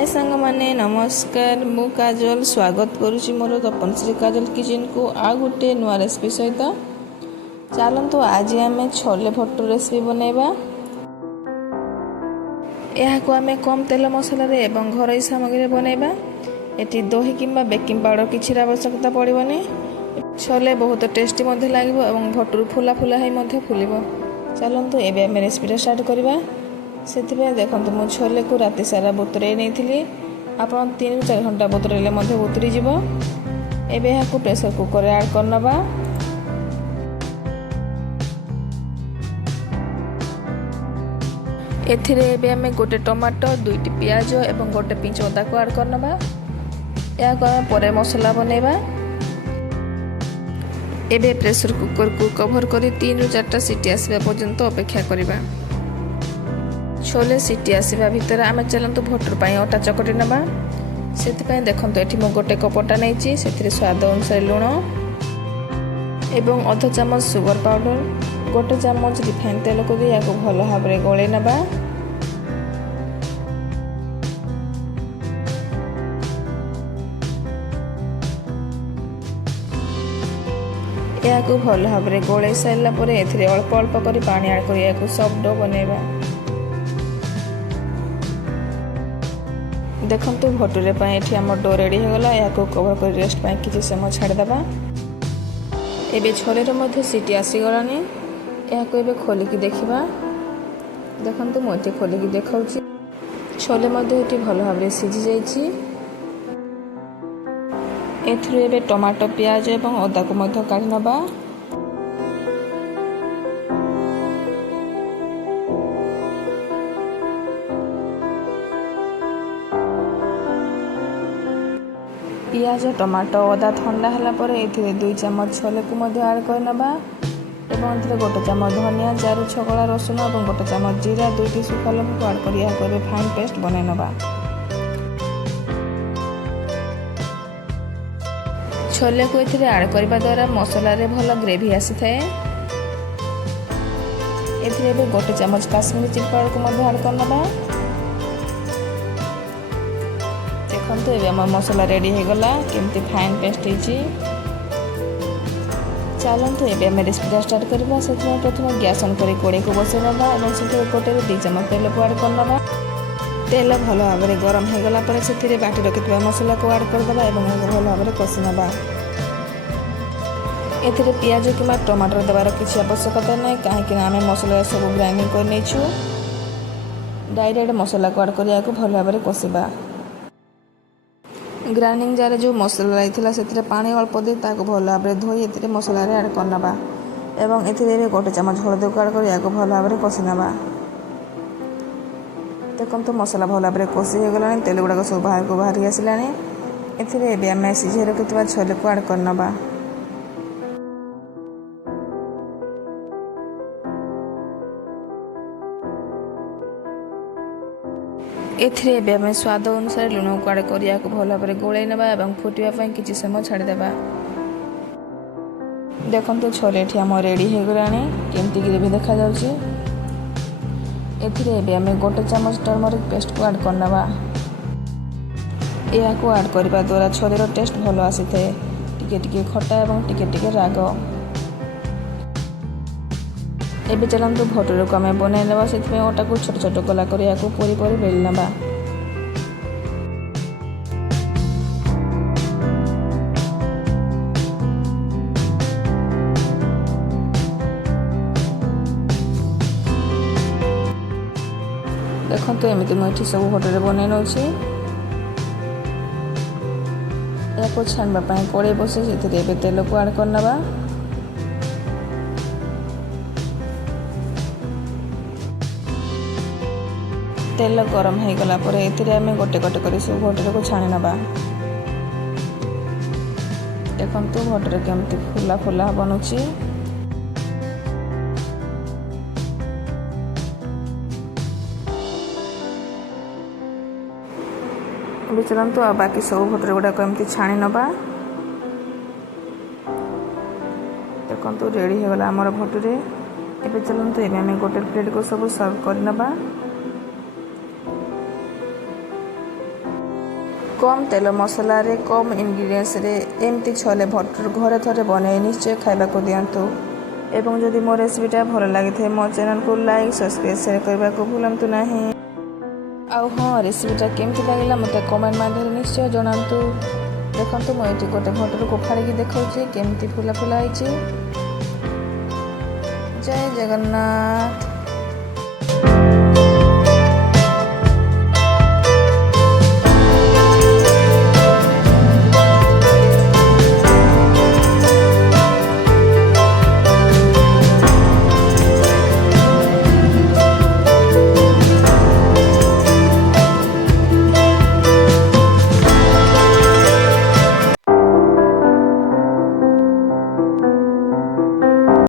हाय सांग माने नमस्कार मु काजल स्वागत करुच्ची मोर तपनश्रीकाजल किचन को आ गोटे नुआ रेसिपी सहित चलतु आज आम छोले भटूर रेसिपी बनैबा। यह आम कम तेल मसलार एवं घर सामग्री बनैबा। एटी दही किंबा बेकिंग पाउडर किसी आवश्यकता पड़ोनी। छोले बहुत टेस्टी लगे और भटूर फुला फुला हो फुल। चलतु एवं आम रेसिपी स्टार्ट करवा। से देखो मु छोले को राति सारा बतुरे नहीं आप 3-4 घंटा बतुरेले बतुरी जीव। एबे यहाँ प्रेसर कुकर ऐड करनबा। एथिरे एबे आमे गोटे टमाटो 2टी पियाज एवं गोटे पिंच अदा को ऐड करनबा। या को आमे परे मसला बनैबा। एबे प्रेसर कुकर को कवर करी 3-4टा सीटी आसबा पर्यंत अपेक्षा करिबा। छोले सीटी आसवा भितर आम चलतु भटूर पाई अटा चकटी नवा। से देखो ये मु गोटे कप अटा नहीं से स्वाद अनुसार लुण एवं अध चामच सुगर पाउडर गोटे चामच रिफाइन तेल को या भल भाव में गले नवा। या भल भाव में गले सारापर अल्प अल्प कर पानी ऐड कर सॉफ्ट डो बनैबा। देखंतु भटूरे पाए एठी हमर डो रेडी हो गला। या को कवर कर रेस्ट पाए किछि समय छाड़ दबा। एबे छोले रे मध्ये सीटी आसी गलानी। या को एबे खोली की देखिबा। देखंतु मोटे खोली की देखाउची छोले मध्ये एठी भलो भाबरे सिझी जाईची। एथुरु एबे टमाटो प्याज एवं अदा को मध्ये काढी नबा। पियाज टमाटो अदा ठंडा हला पर एथिरे 2 चम्मच छोले को मध्ये ऐड कर नबा। एवं एथिरे गोटे चम्मच धनिया 4 छकला रसुण और गोटे चम्मच जीरा 2टी सुखा लଙ୍କା को ऐड कर या करे फाइन पेस्ट बनै नबा। छोले को एथिरे ऐड करबा द्वारा मसाला रे भलो ग्रेवी आसी थाए। एथिरे बे गोटे चम्मच काश्मीरी चिली पाउडर को मध्ये ऐड कर नबा। देखो ये मसला रेडी हो गला केमती फाइन पेस्ट होइची। चलतु ये रेसिपी स्टार्ट करवा। से प्रथम गैस ऑन कर कड़े को बसई नवा और से गोटे 2 चम्मच तेल को ऐड कर नवा। तेल भल भाव में गरम हो गला पर से बाटी रखिथिबा मसला को ऐड कर दबा एवं भल भाव में कषि नवा। एथिरे पियाज किंबा टमाटर देवार किसी आवश्यकता नहीं कहीं आम मसला सब ग्राइंडिंग कर नैछु। डायरेक्ट मसला को ऐड कर या भल भाव में कषिबा। ग्राइंडिंग जार जो मसला रही से पानी अल्प दे भल भाव में धोई ए मसला ऐड करनबा। एवं ए गोटे चम्मच हलदी को ऐड कर या भल भाव में कषि नबा। देखो मसला भल भाव में कषि हो गला। तेल गुड़ाक सब बाहर को बाहरी आसला। एम सीझे रखिथिबा छोले को ऐड करनबा। एथिरे एबे आमे स्वाद अनुसार लुण को ऐड कर या भल भाव में गोले नबा एवं फुटिया पई किछि समय छाड़ देबा। देखंतु छोले एठी हम रेडी हो गलानी केमती ग्रेवी देखा जाउची। एथिरे एबे आमे गोटे चम्मच टर्मरिक पेस्ट को ऐड करनबा। या को ऐड करबा द्वारा छोले रो टेस्ट भलो आसी थाए। टिके टिके खट्टा एवं टिके टिके राग। एबे चलतु भटूर को आम बनई नवा। से अटा को छोट छोट गला कर या पूरी पूरी बेली नवा। देखो एमती मुझे सब भटूर बनई नौची। या छाणवाई कड़े बसे से तेल को ऐड करनबा। तेल गरम हो गला पर एथिरे आमे गोटे गोटे कर सब भटूर को छाणी नबा। देखंतु भटूर केमती फुला फुला बनुची। चलतु आ बाकी सब भटूर गुड़ा एमती छाणी नबा। देखंतु रेडी हो गला हमर भटूरे। एबे चलतु एबे आमे गोटे प्लेट को सब सर्व कर नबा। कम तेल मसला कम इंग्रेडिएंट्स एमती छोले भटूर घरे थरे बने निश्चय खाइबा को दियंतु एवं जदि मो रेसिपीटा भल लगी मो चैनल को लाइक सब्सक्राइब शेयर करने को भूलु नहीं। आउ हाँ रेसिपीटा केमती लगे मत कमेंट माध्यम निश्चय जनातु। देखो मुझे गोटे भटूर को फाड़ी देखा केमती फुला फुला। जय जगन्नाथ।